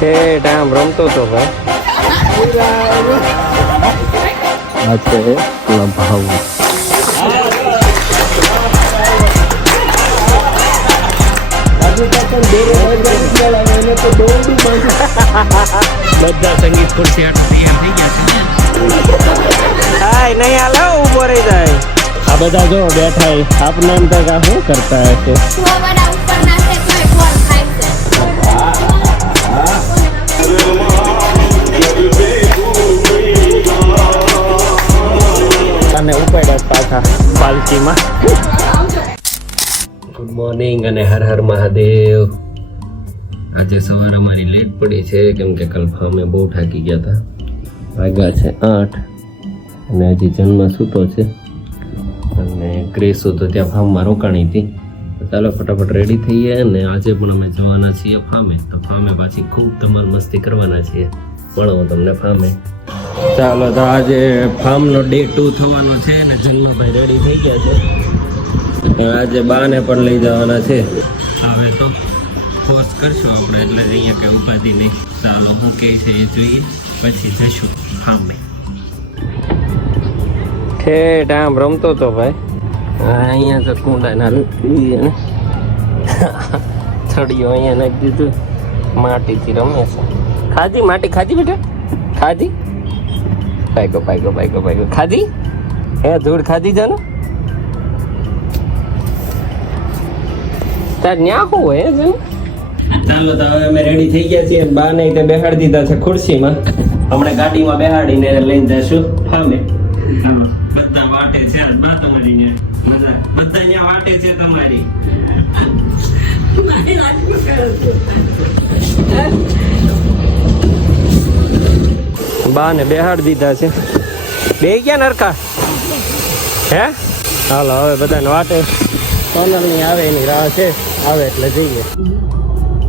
ઠેઠ આમ રમતો તો ભાઈ આ છે ક્લબ હાઉસ બધા સંગીત ખુરશી આટલું તૈયાર થઈ ગયા છે હાય નહીં હાલો ઊભો રહી જાય આ બધા જો બેઠા હે. આપને એમ થાય કે આ શું કરતા હશે પાલકીમાં ગુડ મોર્નિંગ અને હર હર મહાદેવ. આજે સવારે અમારી લેટ પડી છે, કેમ કે કાલ ફાર્મે બહુ થાકી ગયા હતા. વાગ્યા છે આઠ અને હજી જન્મ સૂતો છે. અને ક્રેસો તો ત્યાં ફાર્મમાં રોકાણી હતી. ચાલો ફટાફટ રેડી થઈએ અને આજે પણ અમે જવાના છીએ ફામે. તો ફામે પાછી ખૂબ ધમાલ મસ્તી કરવાના છીએ. મળો તમને ફાર્મે ચાલો તો આજે ફાર્મનો ડે ટુ થવાનો છે ને જન્મભાઈ રેડી થઈ ગયા છે. આજે બાને પણ લઈ જવાના છે. હવે તો ફોર્સ કરશું આપણે, એટલે અહીંયા કઈ ઉપાધિ નહીં. ચાલો, હું કહે છે એ જોઈએ, પછી જઈશું ફાર્મે. ઠેઠ, આમ રમતો તો ભાઈ. અહીંયા તો કુંડા ના ને. થડીઓ અહીંયા નાખી દીધું. માટીથી રમે છે. ખાધી, માટી ખાધી બેટા? ખાધી? પાઈકો પાઈકો પાઈકો પાઈકો ખાધી? હે ધૂળ ખાધી જાને તાર ન્યા હું હોય છે ચાલો તો હવે અમે રેડી થઈ ગયા છીએ. બા ને તે બેહાડી દીધા છે ખુરશીમાં. હમણાં ગાડીમાં બેહાડીને લઈને જશું. ફામે બધા વાટે છે બા તમારી ને. મજા બધા ત્યાં વાટે છે તમારી. ને બેહાડી દીધા છે. બે ગયા નરકા? હે? હાલો હવે બધાને વાટે. સોનલની આવે એની રાહ છે. આવે એટલે જઈએ.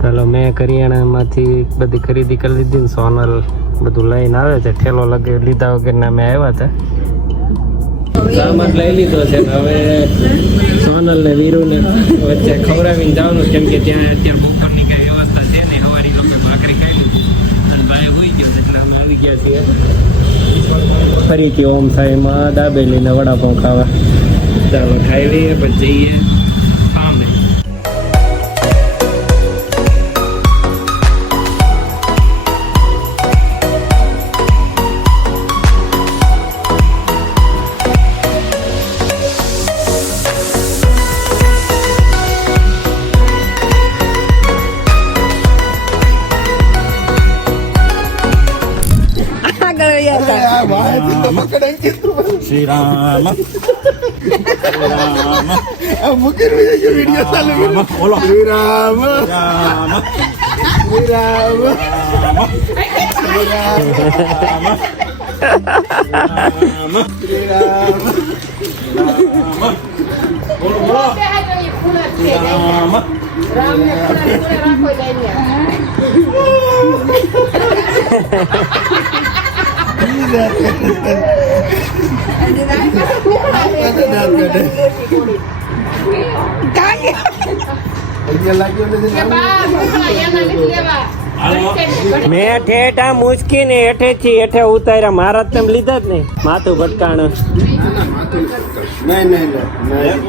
ચાલો મેં કરિયાણામાંથી બધી ખરીદી કરી લીધી ને સોનલ બધું લઈને આવે છે. ઠેલો લગે લીધા વગરના મેં આવ્યા હતા. સામાન લઈ લીધો છે. હવે સોનલ ને વીરુ ને વચ્ચે ખવડાવીને જવાનું કેમ કે ત્યાં અત્યારે બપોરની કઈ વ્યવસ્થા છે ને હવારી લોકો ભાખરી ખાઈ લીધી અને ભાઈ હોઈ ગયો છે એટલે અમે આવી ગયા છીએ ફરીથી ઓમ સાઈમાં દાબેલી ને વડાપાઉં ખાવા. ચાલો ખાઈ લઈએ પછી જઈએ. ફાર્મે શ્રી રામ બોલો રામ મેં ઠેઠ મુશ્કી ને હેઠે થી ઉતાર્યા. મારા તમે લીધા જ નહીં. માથું ભટકાણ.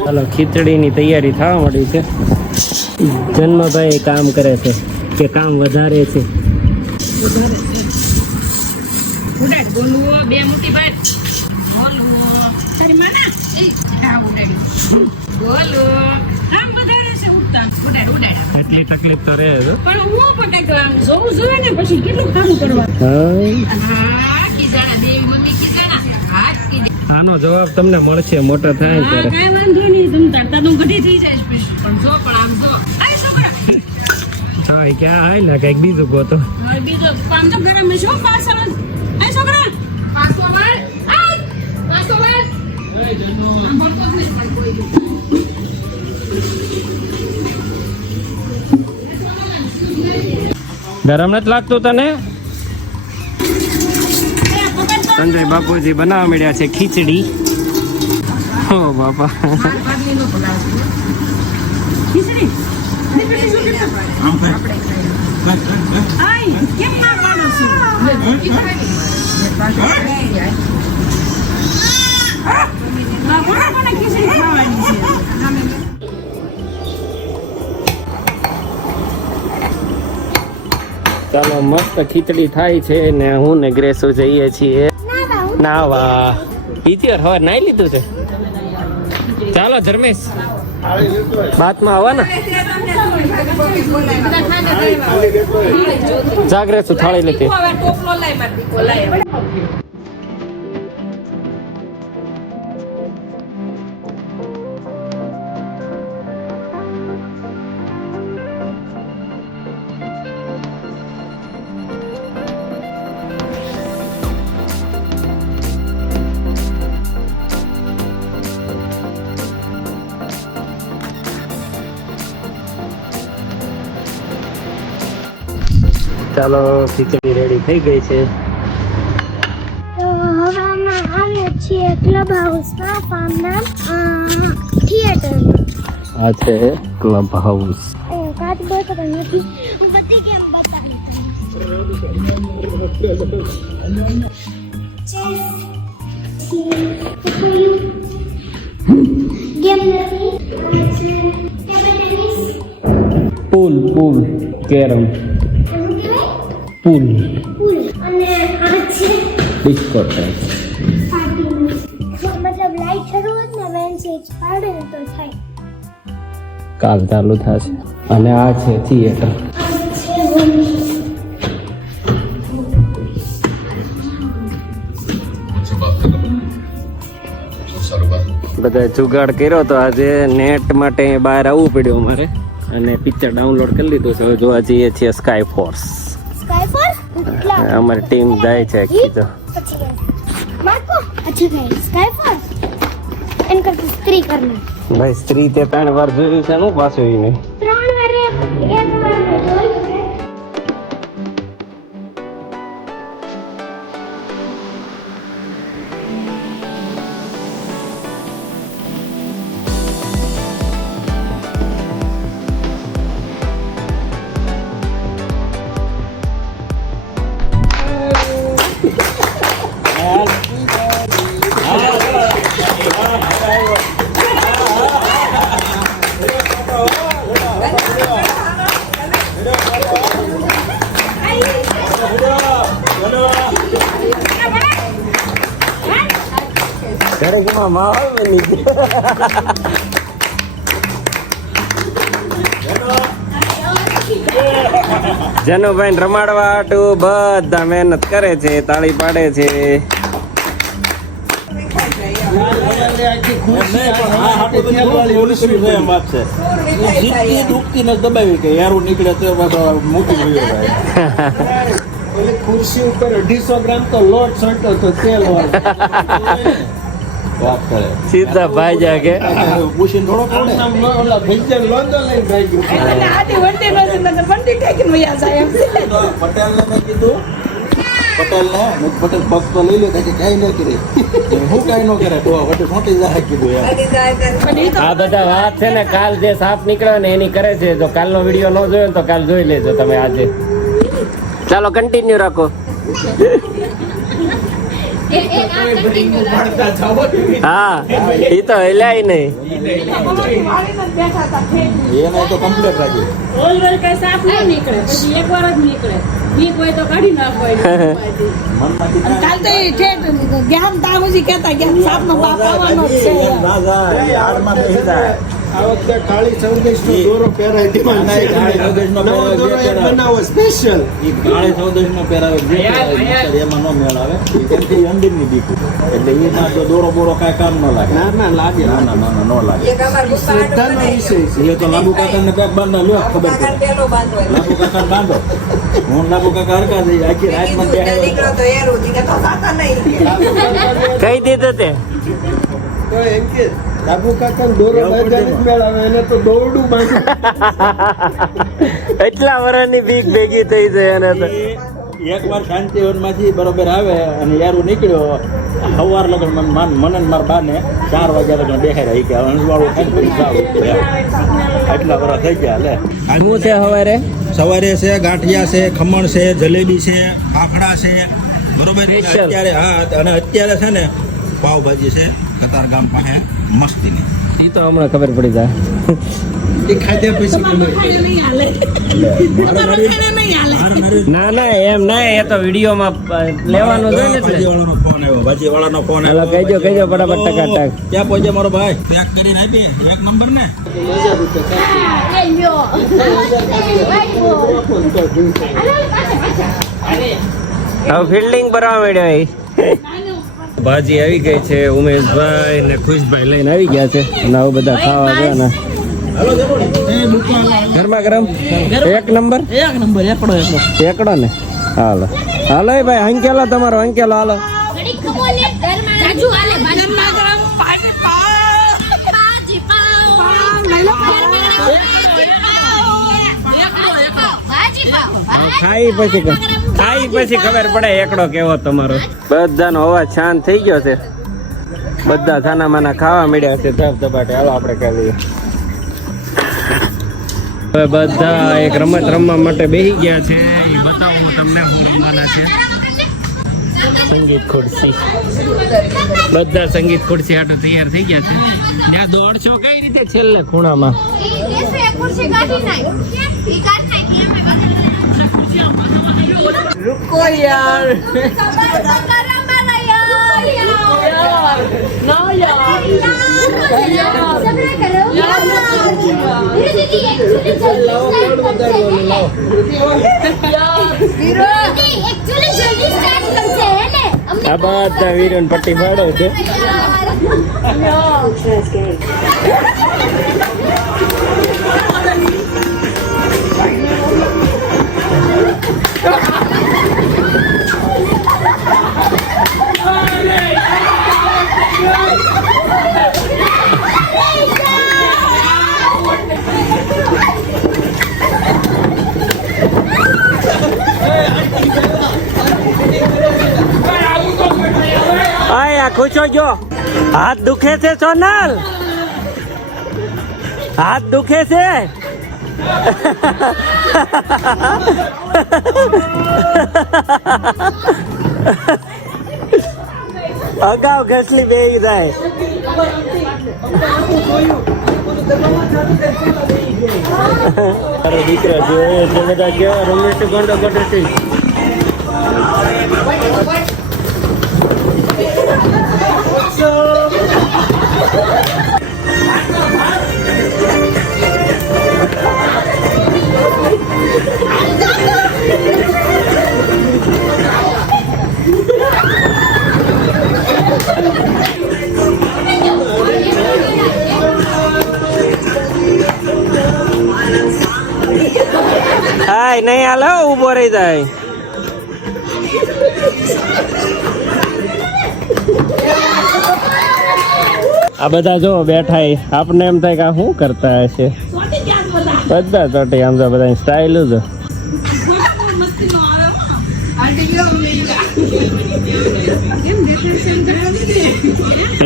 હલો, ખીચડીની તૈયારી થવા મળી છે. જન્મભાઈ કામ કરે છે. કે કામ વધારે છે. બે મુઠ્ઠી ભાત બોલવો તારી માના એ આ ઉડાડ્યું બોલો આમ વધારે છે ઉડતા ઉડાડ ઉડાડ એટલી તકલીફ તો રહે પણ હું પણ આમ જોવું જોઈએ ને પછી કેટલું કામ કરવાનું હા હા દેવી મમ્મી કીધાણા હાથ કીધે આનો જવાબ તમને મળશે મોટા થાય ત્યારે. કાંઈ વાંધો નહીં તમ તારતા તો ગઢી થઈ જાય પણ જો પણ આમ જો. આય છોકરા હા ક્યાં હાય ને કંઈક બીજું ગોતો હવે બીજો. પામ તો ગરમ છે શું પાછળ આય છોકરા. ગરમ નથી લાગતું તને? સંજય બાપુજી બનાવવા મળ્યા છે ખીચડી. હો બાપા. ખીચડી? ચાલો મસ્ત ખીચડી થાય છે ને હું ને ગ્રેસુ જઈએ છીએ. નાવા. ટીચર હવે નાઈ લીધું છે? ચાલો, ધર્મેશ. બાતમાં આવવાના જાગ્રેસુ થાળી લેતી. ચાલો ખીચડી રેડી થઈ ગઈ છે. છીએ ક્લબ હાઉસમાં પામના થિયેટરમાં આ છે ક્લબ હાઉસ કાચ બોલતો નથી. બધી કેમ બતાવી પુલ પુલ કેરમ પુલ. પુલ અને આ છે ડિસ્કો મતલબ લાઈટ શરૂ હોત ને વેન સ્વિચ પાડે તો થાય. કાલ ચાલુ થશે. અને આ છે થિયેટર બધા જુગાડ કર્યો તો આજે નેટ માટે બહાર આવવું પડ્યું અમારે. અને પિક્ચર ડાઉનલોડ કરી લીધું છે. હવે જોવા જઈએ છીએ સ્કાય ફોર્સ અમારી ટીમ જાય છે કીધું. ભાઈ સ્ત્રી તે ત્રણ વાર જોયું છે નું પાછું નહીં. ત્રણ વારે જનુભાઈ રમાડવા હાટું બધા મહેનત કરે છે તાળી પાડે છે. દબાવી કે યારું નીકળે તો મૂકી ગયો ખુરશી ઉપર અઢીસો ગ્રામ તો લોટ સડતો તો તેલ કરે સીધા ભાઈ કે પૂછીને થોડો પડે આમ લો- ઓલા ભેજન લોંદો લઈને ભાઈ ગયો એટલે આથી વંડી નો વંડી ઠેકીને વયા જાય એમ. છે. મેં કીધું પટેલ ને પટેલ પગ તો લઈ લે કે કઈ ન કરે. હું કઈ ન કરે તો વટે ખોટી જાય કીધું યાર આ બધા વાત છે ને કાલ જે સાપ નીકળ્યો ને એની કરે છે. જો કાલનો વીડિયો ન જોયો તો કાલ જોઈ લેજો તમે આજે. ચાલો કન્ટિન્યુ રાખો. હા એ તો હલ્યા નહીં. એને તો કમ્પ્લીટ રાખી રોજ કઈ સાફ નહીં નીકળે પછી એક જ નીકળે વીક હોય તો કાઢી નાખો એની ઉપાયથી. મનમાંથી અને કાલ તો એ ઠેક જ્ઞાન ત્યાં કહેતા કે સાપનો બાપ આવવાનો છે ના જાય હાડમાં બેસી જાય આ વખતે કાળી ચૌદશ નો દોરો પહેરાય તેમાં ના, કાળી ચૌદશનો નવો દોરો એક બનાવો સ્પેશિયલ એ કાળી ચૌદશ નો પહેરાવે એમાં ન મેળ આવે કેમ કે એ બીક એટલે એમાં તો દોરો બોરો કાંઈ કામ ન લાગે. ના ના લાગે. ના ના ના લાગે. શ્રદ્ધાનો વિષય છે. એ તો લાબુ કાકા ને પેક બાંધો લ્યો ખબર પડે. લાબુ કાકા બાંધો. હું લાબુ કાકા હરકા જઈ આખી રાતમાં કઈ દીધું તે. તો એમ કે બાબુ કાકા દોરો બજારી મેળાવે એને તો દોરડું બાંધ્યું એટલા વર્ષની બીક ભેગી થઈ જાય એને તો. એકવાર શાંતિવનમાંથી બરોબર આવે અને યારું નીકળ્યો સવાર લગન મને માન મનન માર બાને ચાર વાગ્યા લગન બેહાર રહી ગયા. અંજવાળું થાય પછી જાવ આટલા વર્ષ થઈ ગયા લે. શું છે સવારે સવારે છે ગાંઠિયા છે ખમણ છે જલેબી છે ફાફડા છે. બરોબર. અત્યારે હા અને અત્યારે છે ને પાવભાજી છે. કતાર ગામ પાસે મસ્તીની. એ તો હમણાં ખબર પડી જાય. એ ખાધ્યા પછી ના ના એમ ના એ તો વિડીયોમાં લેવાનું છે ને ભાજીવાળાનો ફોન આવ્યો ભાજીવાળાનો ફોન હાલો કહેજો કહેજો ફટાફટ ટકા ટક ક્યાં પહોંચ્યા મારો ભાઈ? પેક કરીને આપીએ એક નંબર ને? હવે ફિલ્ડિંગ ભરવા માંડ્યો એ. ભાજી આવી ગઈ છે ઉમેશભાઈ ને ખુશભાઈ લઈને આવી ગયા છે. અને આવું બધા ખાવા ગયા ને ગરમા? ગરમ એક નંબર? એક નંબર એકડો એકડો. એકડો ને? હાલો. હાલો એ ભાઈ અંકેલો તમારો અંકેલો હાલો. ખાઈ પછી ખાઈ પછી ખબર પડે એકડો કેવો તમારો. બધાનો અવાજ શાંત થઈ ગયો છે. બધા થાના માના ખાવા મળ્યા છે. ધબ ધબાટે. હાલો આપણે ખાઈ લઈએ. હવે બધા એક રમત રમવા માટે બેસી ગયા છે. એ બતાવું હું તમને હું રમવાના છે. સંગીત ખુરશી. બધા સંગીત ખુરશી આટો તૈયાર થઈ ગયા છે. ત્યાં દોડશો કઈ રીતે છેલ્લે ખૂણામાં? રૂકો યાર આ બધા વીરોન પટ્ટી પાડો છે. ખુશો જો હાથ દુખે છે સોનલ હાથ દુખે છે અગાઉ ઘસલી બે અરે દીકરા જોયે એટલે બધા કેવા રમેશ ગોંડો ગોંડો આ બધા જો બેઠા. આપને એમ થાય કે આ શું કરતા હશે બધા ચોટી આમ તો બધા સ્ટાઇલ જ?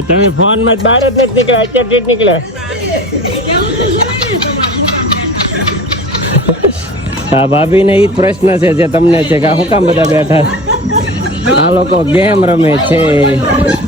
તમે ફોનમાં બહાર જ નથી નીકળ્યા, અત્યારે જ નીકળ્યા. હા ભાભી ને જ પ્રશ્ન છે જે તમને છે કે શું કામ બધા બેઠા આ લોકો ગેમ રમે છે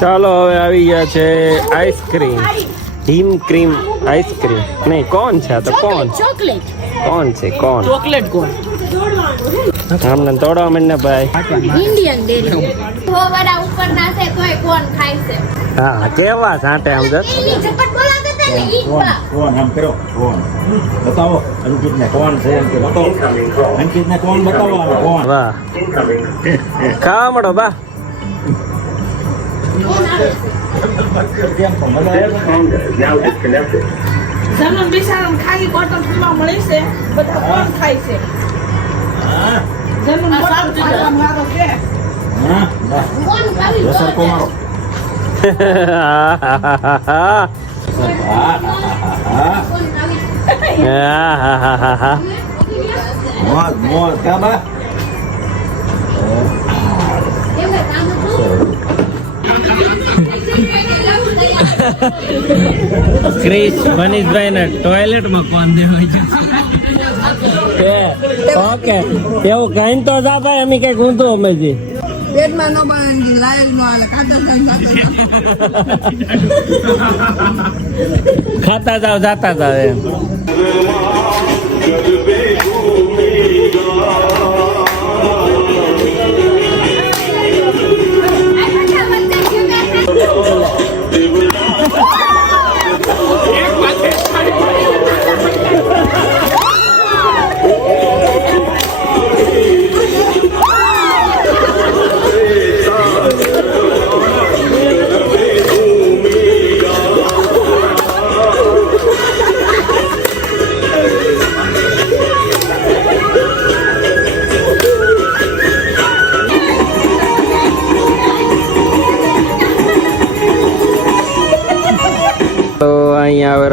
ચાલો હવે આવી ગયા છે આઈસ્ક્રીમ હિમ ક્રીમ આઈસ્ક્રીમ નહીં કોણ છે આ તો કોણ ચોકલેટ કોણ છે કોણ ચોકલેટ કોણ આમને તોડો માંડને ભાઈ. ઇન્ડિયન ડેરી ઉપર ના છે તોય કોણ ખાય છે? હા કેવા સાંટે આમ જો કોણ આમ કરો કોણ બતાવો અંકિતને કોણ છે એમ કે બતાવો અંકિતને કોણ બતાવો આમ કોણ વાહ મળો બા છો? છે? જન્મ બિચારાને ખાલી બોટલ પીવા મળે છે બધા કોણ ખાય છે હા જન્મ બોટલ પીવા મારો કે હા. કોણ ખાવી મોજ મોજ કા બા એમને કામ હતું ક્રિશ મનીષભાઈ ને ટોયલેટમાં કોણ દેવાય ઓકે. એવું કઈ તો જા ભાઈ અમે કંઈક ઊંધું અમે જી. પેટમાં ન બને લાઈવ નો હાલે કાકા ખાતા જાવ જાતા જાવ એમ.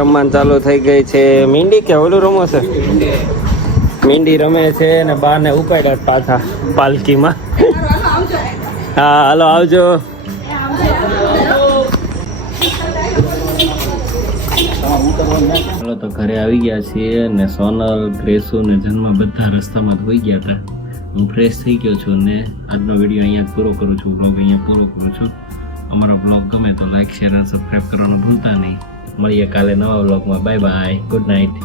રમવાનું ચાલુ થઈ ગઈ છે. મીંડી કે ઓલું રમો છે? મીંડી રમે છે ને બા ને ઉપાડ્યા પાછા પાલકીમાં. હા, હાલો, આવજો. ચાલો તો ઘરે આવી ગયા છીએ ને સોનલ, ગ્રેસુ ને જન્મ બધા રસ્તામાં ધોઈ ગયા હતા. હું ફ્રેશ થઈ ગયો છું ને આજનો વીડિયો અહીંયા પૂરો કરું છું બ્લોગ અહીંયા પૂરો કરું છું. અમારો બ્લોગ ગમે તો લાઈક શેર અને સબસ્ક્રાઈબ કરવાનું ભૂલતા નહીં. મળીએ કાલે નવા બ્લોગમાં બાય બાય ગુડ નાઇટ